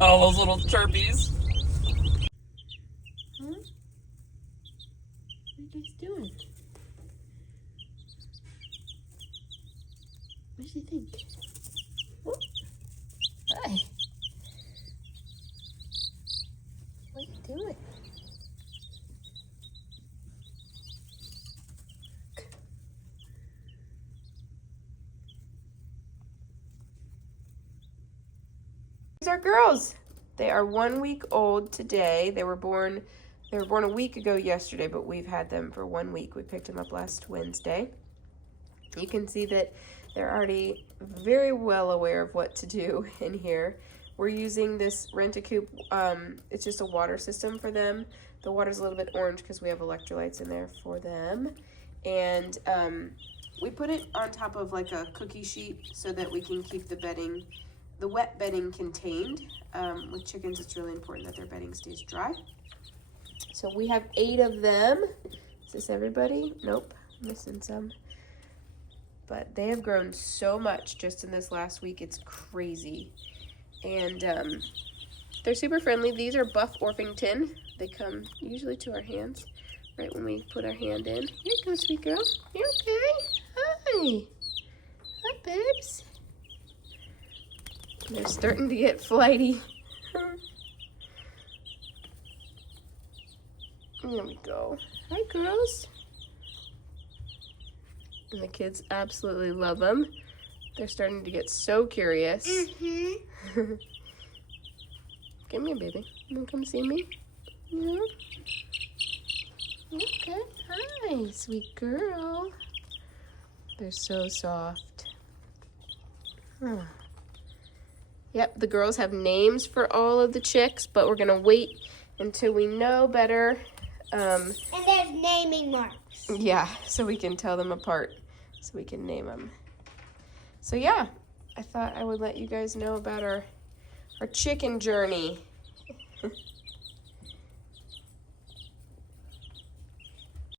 All those little chirpies. Huh? What are you guys doing? What does he think? Whoop. Hi. What are you doing? These are girls. They are 1 week old today. They were born a week ago yesterday, but we've had them for 1 week. We picked them up last Wednesday. You can see that they're already very well aware of what to do in here. We're using this Rent-A-Coop. It's just a water system for them. The water's a little bit orange because we have electrolytes in there for them. And we put it on top of like a cookie sheet so that we can keep the wet bedding contained. With chickens, it's really important that their bedding stays dry. So we have 8 of them. Is this everybody? Nope, missing some. But they have grown so much just in this last week. It's crazy. And they're super friendly. These are Buff Orpington. They come usually to our hands right when we put our hand in. Here you go, sweet girl. You okay? Hi. Hi, babes. They're starting to get flighty. There we go. Hi, girls. And the kids absolutely love them. They're starting to get so curious. Mm-hmm. Come here, baby. You want to come see me? Yeah? Okay. Hi, sweet girl. They're so soft. Huh. Yep, the girls have names for all of the chicks, but we're going to wait until we know better. And there's naming marks. Yeah, so we can tell them apart, so we can name them. So yeah, I thought I would let you guys know about our chicken journey.